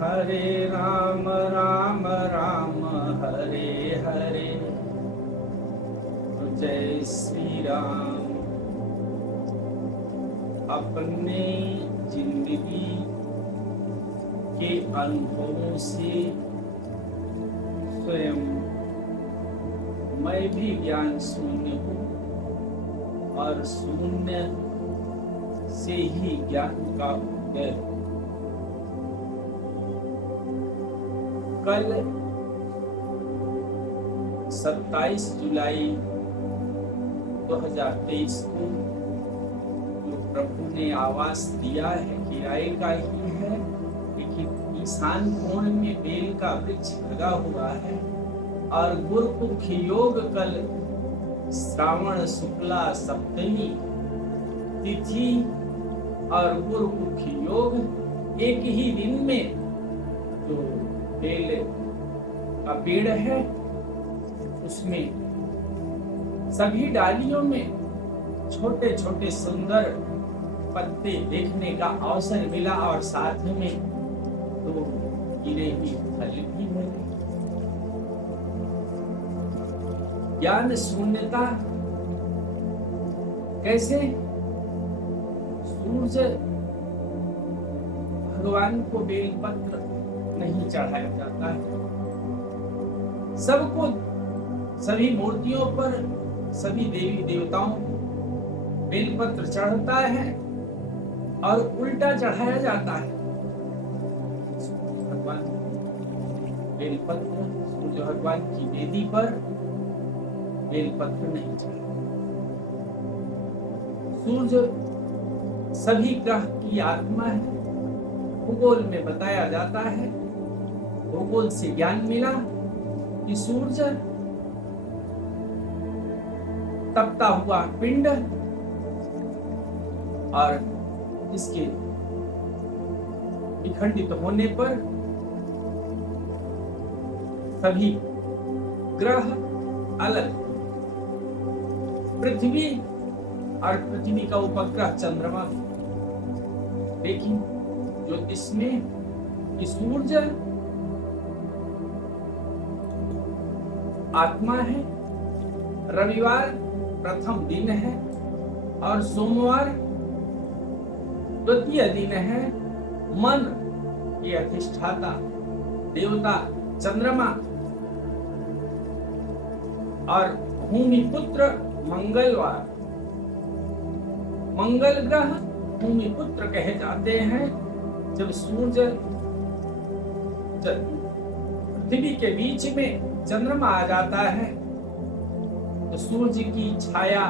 हरे राम राम राम हरे हरे, जय श्री राम। अपने जिंदगी के अनुभवों से स्वयं मैं भी ज्ञान शून्य हूँ और शून्य से ही ज्ञान का उदय। कल 27 जुलाई 2023 को जो प्रभु ने आवास दिया है किराए का ही है, लेकिन ईशान कोण में बेल का वृक्ष लगा हुआ है और गुरुमुख योग कल श्रावण शुक्ला सप्तमी तिथि और गुरुमुख योग एक ही दिन में जो बेल का पेड़ है उसमें सभी डालियों में छोटे छोटे सुंदर पत्ते देखने का अवसर मिला और साथ में तो गिरे हुए फल भी मिले। ज्ञान शून्यता कैसे? सूरज भगवान को बेलपत्र नहीं चढ़ाया जाता है। सबको सभी मूर्तियों पर सभी देवी देवताओं को बेलपत्र चढ़ता है और उल्टा चढ़ाया जाता है। भगवान बेलपत्र सूर्य भगवान की वेदी पर बेलपत्र नहीं चढ़ा। सूर्य सभी ग्रह की आत्मा है। भूगोल में बताया जाता है, भूगोल से ज्ञान मिला कि सूर्य तपता हुआ पिंड और इसके विखंडित होने पर सभी ग्रह अलग, पृथ्वी और पृथ्वी का उपग्रह चंद्रमा। लेकिन ज्योतिष में कि सूर्य आत्मा है, रविवार प्रथम दिन है और सोमवार द्वितीय दिन है। मन के अधिष्ठाता देवता चंद्रमा और भूमिपुत्र मंगलवार। मंगल ग्रह भूमिपुत्र कहे जाते हैं। जब सूर्य पृथ्वी के बीच में चंद्रमा आ जाता है तो सूर्य की छाया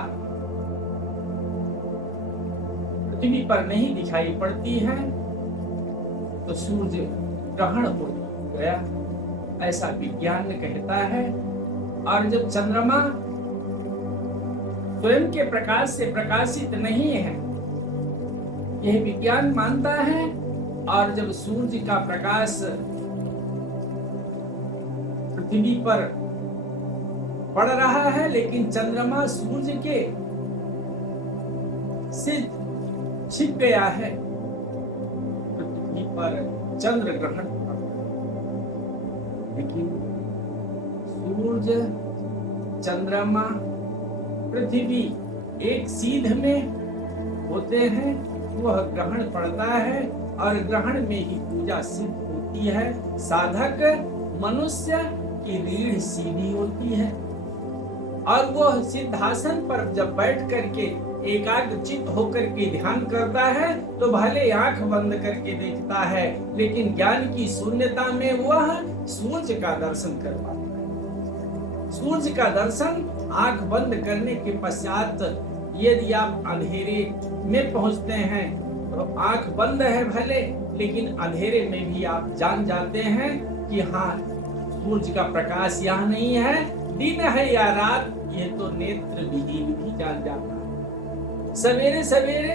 पृथ्वी पर नहीं दिखाई पड़ती है तो सूर्य ग्रहण हो गया, ऐसा विज्ञान कहता है। और जब चंद्रमा स्वयं के प्रकाश से प्रकाशित नहीं है, यह विज्ञान मानता है। और जब सूर्य का प्रकाश पृथ्वी पर पड़ रहा है लेकिन चंद्रमा सूर्य के से छिप गया है, पृथ्वी पर चंद्र ग्रहण। लेकिन सूर्य चंद्रमा पृथ्वी एक सीध में होते हैं, वह ग्रहण पड़ता है और ग्रहण में ही पूजा सिद्ध होती है। साधक मनुष्य की रीढ़ सीधी होती है और वह सिद्धासन पर जब बैठ करके एकाग्रचित्त होकर के ध्यान करता है तो भले आंख बंद करके देखता है, लेकिन ज्ञान की शून्यता में वह सूर्य का दर्शन कर पाता है। सूर्य का दर्शन आंख बंद करने के पश्चात यदि आप अंधेरे में पहुंचते हैं तो आंख बंद है भले, लेकिन अंधेरे में भी आप जान जाते हैं कि हाँ, सूर्य का प्रकाश यहाँ नहीं है। दिन है या रात ये तो नेत्र विहीन भी जान जाता है। सवेरे सवेरे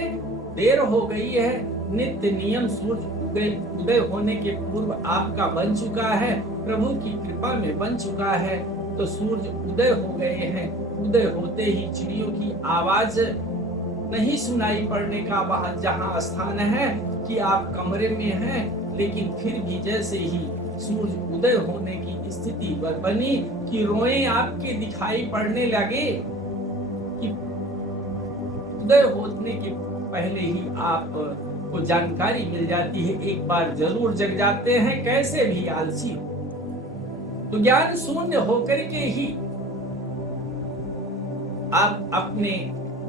देर हो गई है, नित्य नियम सूर्य उदय होने के पूर्व आपका बन चुका है, प्रभु की कृपा में बन चुका है। तो सूर्य उदय हो गए हैं। उदय होते ही चिड़ियों की आवाज नहीं सुनाई पड़ने का वह जहां स्थान है कि आप कमरे में हैं लेकिन फिर भी जैसे ही सूरज उदय होने की स्थिति बनी कि रोए आपके दिखाई पड़ने लगे, कि उदय होने के पहले ही आप को जानकारी मिल जाती है, एक बार जरूर जग जाते हैं कैसे भी आलसी हो। तो ज्ञान शून्य होकर के ही आप अपने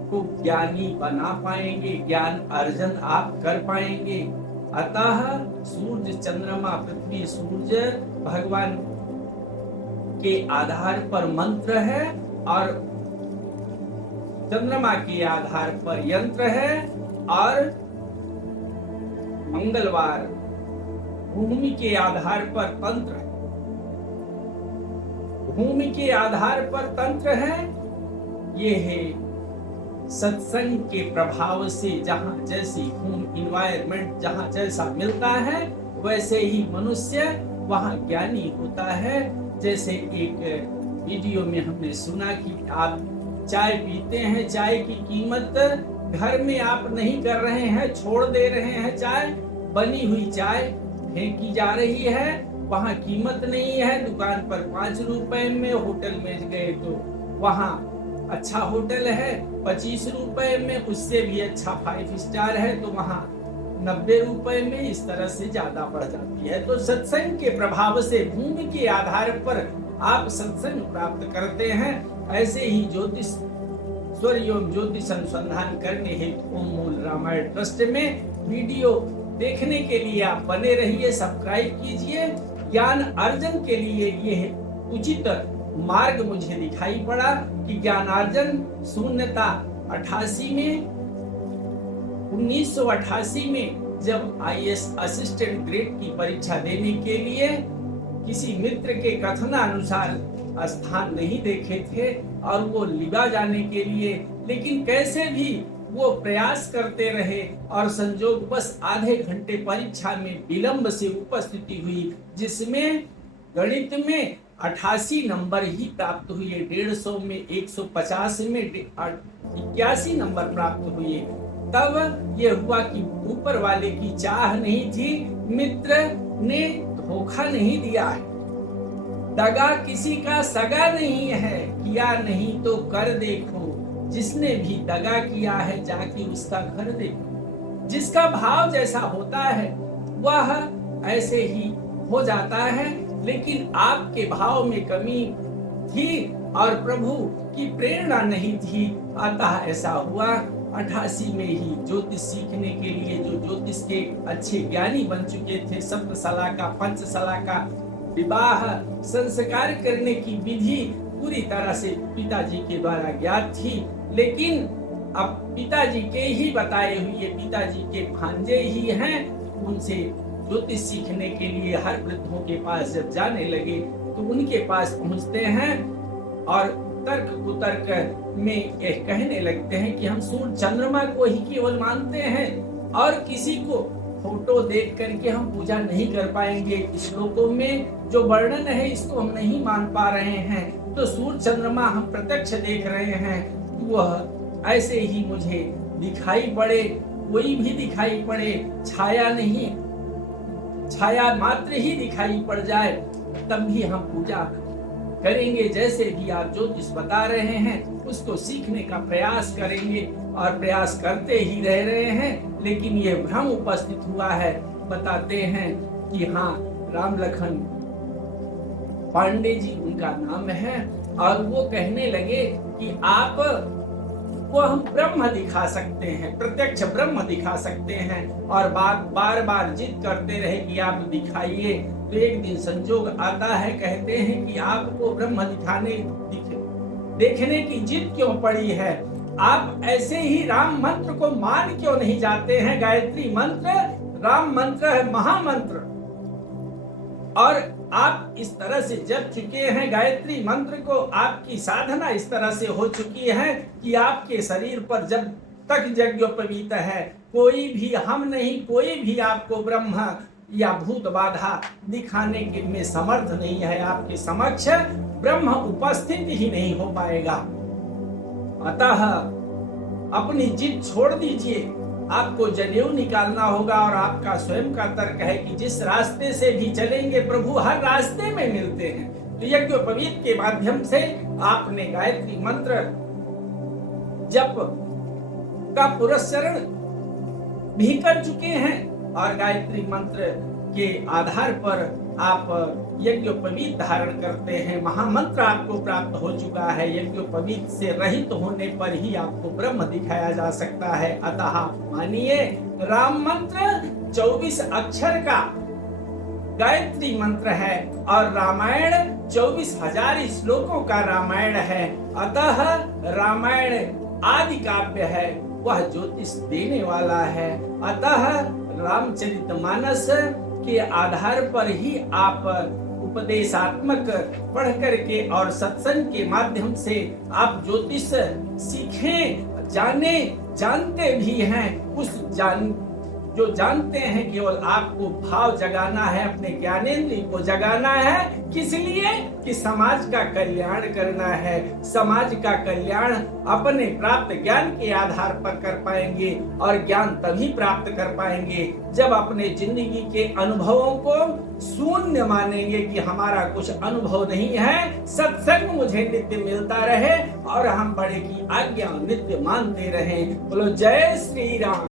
को ज्ञानी बना पाएंगे, ज्ञान अर्जन आप कर पाएंगे। अतः सूर्य, चंद्रमा, पृथ्वी, सूर्य भगवान के आधार पर मंत्र है और चंद्रमा के आधार पर यंत्र है, और मंगलवार भूमि के आधार पर तंत्र है। भूमि के आधार पर तंत्र है, ये है सत्संग के प्रभाव से जहां जैसी होम इन्वायरमेंट जहां जैसा मिलता है वैसे ही मनुष्य वहां ज्ञानी होता है। जैसे एक वीडियो में हमने सुना कि आप चाय पीते हैं, चाय की कीमत घर में आप नहीं कर रहे हैं, छोड़ दे रहे हैं, चाय बनी हुई चाय फेंकी जा रही है, वहां कीमत नहीं है। दुकान पर 5 रुपए में, होटल में गए तो वहां अच्छा होटल है 25 रुपए में, उससे भी अच्छा 5 स्टार है तो वहां 90 रुपए में, इस तरह से ज्यादा बढ़ जाती है। तो सत्संग के प्रभाव से भूमि के आधार पर आप सत्संग प्राप्त करते हैं। ऐसे ही ज्योतिष स्वर एवं ज्योतिष अनुसंधान करने हेतु ओम मूल रामायण ट्रस्ट में वीडियो देखने के लिए आप बने रहिए, सब्सक्राइब कीजिए। ज्ञान अर्जन के लिए ये उचित मार्ग मुझे दिखाई पड़ा कि ज्ञानार्जन शून्यता 1988 में जब आईएएस असिस्टेंट ग्रेड की परीक्षा देने के लिए किसी मित्र के कथनानुसार स्थान नहीं देखे थे और वो लिबा जाने के लिए, लेकिन कैसे भी वो प्रयास करते रहे और संजोग बस आधे घंटे परीक्षा में विलंब से उपस्थिति हुई, जिसमें गणित में 88 नंबर ही प्राप्त हुए, 150 में 150 में 81 नंबर प्राप्त हुए। तब ये हुआ कि ऊपर वाले की चाह नहीं थी, मित्र ने धोखा नहीं दिया है, दगा किसी का सगा नहीं है, किया नहीं तो कर देखो, जिसने भी दगा किया है जाके उसका घर देखो। जिसका भाव जैसा होता है वह ऐसे ही हो जाता है, लेकिन आपके भाव में कमी थी और प्रभु की प्रेरणा नहीं थी, अतः ऐसा हुआ। 88 में ही ज्योतिष सीखने के लिए जो ज्योतिष के अच्छे ज्ञानी बन चुके थे, सप्तशला का, पंचशला का विवाह संस्कार करने की विधि पूरी तरह से पिताजी के द्वारा ज्ञात थी, लेकिन अब पिताजी के ही बताए हुए, पिताजी के भांजे ही हैं, उनसे ज्योतिष सीखने के लिए हर वृद्धों के पास जब जाने लगे तो उनके पास पहुंचते हैं और तर्क कुतर्क में कहने लगते हैं कि हम सूर्य चंद्रमा को ही केवल मानते हैं और किसी को फोटो देख करके हम पूजा नहीं कर पाएंगे। इस श्लोकों में जो वर्णन है इसको हम नहीं मान पा रहे हैं, तो सूर्य चंद्रमा हम प्रत्यक्ष देख रहे हैं, वह ऐसे ही मुझे दिखाई पड़े, कोई भी दिखाई पड़े, छाया नहीं, छाया मात्र ही दिखाई पड़ जाए तब भी हम पूजा करेंगे। जैसे भी आप ज्योतिष बता रहे हैं उसको सीखने का प्रयास करेंगे और प्रयास करते ही रह रहे हैं, लेकिन ये भ्रम उपस्थित हुआ है। बताते हैं कि हाँ, राम लखन पांडे जी उनका नाम है और वो कहने लगे कि आप को हम ब्रह्म दिखा सकते हैं, प्रत्यक्ष ब्रह्म दिखा सकते हैं, और बार बार जिद करते रहे कि आप दिखाइए। तो एक दिन संजोग आता है, कहते हैं कि आपको ब्रह्म देखने की जिद क्यों पड़ी है, आप ऐसे ही राम मंत्र को मान क्यों नहीं जाते हैं। गायत्री मंत्र राम मंत्र है, महामंत्र, और आप इस तरह से जप चुके हैं गायत्री मंत्र को, आपकी साधना इस तरह से हो चुकी है कि आपके शरीर पर जब तक यज्ञोपवीत है, कोई भी हम नहीं, कोई भी आपको ब्रह्म या भूत बाधा दिखाने के में समर्थ नहीं है। आपके समक्ष ब्रह्म उपस्थित ही नहीं हो पाएगा। अतः अपनी जिद छोड़ दीजिए आपको जनेऊ निकालना होगा और आपका स्वयं का तर्क है कि जिस रास्ते से भी चलेंगे प्रभु हर रास्ते में मिलते हैं। तो यज्ञोपवीत के माध्यम से आपने गायत्री मंत्र जप का पुरस्चरण भी कर चुके हैं और गायत्री मंत्र के आधार पर आप यज्ञोपवीत धारण करते हैं। महामंत्र आपको प्राप्त हो चुका है। यज्ञोपवीत से रहित होने पर ही आपको ब्रह्म दिखाया जा सकता है। अतः मानिए राम मंत्र 24 अक्षर का गायत्री मंत्र है और रामायण 24,000 श्लोकों का रामायण है। अतः रामायण आदि काव्य है, वह ज्योतिष देने वाला है। अतः रामचरितमानस के आधार पर ही आप उपदेशात्मक पढ़ करके और सत्संग के माध्यम से आप ज्योतिष सीखें, जाने, जानते भी हैं। जो जानते हैं केवल आपको भाव जगाना है, अपने ज्ञानेंद्रिय को जगाना है। किस लिए? कि समाज का कल्याण करना है। समाज का कल्याण अपने प्राप्त ज्ञान के आधार पर कर पाएंगे और ज्ञान तभी प्राप्त कर पाएंगे जब अपने जिंदगी के अनुभवों को शून्य मानेंगे कि हमारा कुछ अनुभव नहीं है। सत्संग मुझे नित्य मिलता रहे और हम बड़े की आज्ञा नित्य मानते रहें। बोलो जय श्री राम।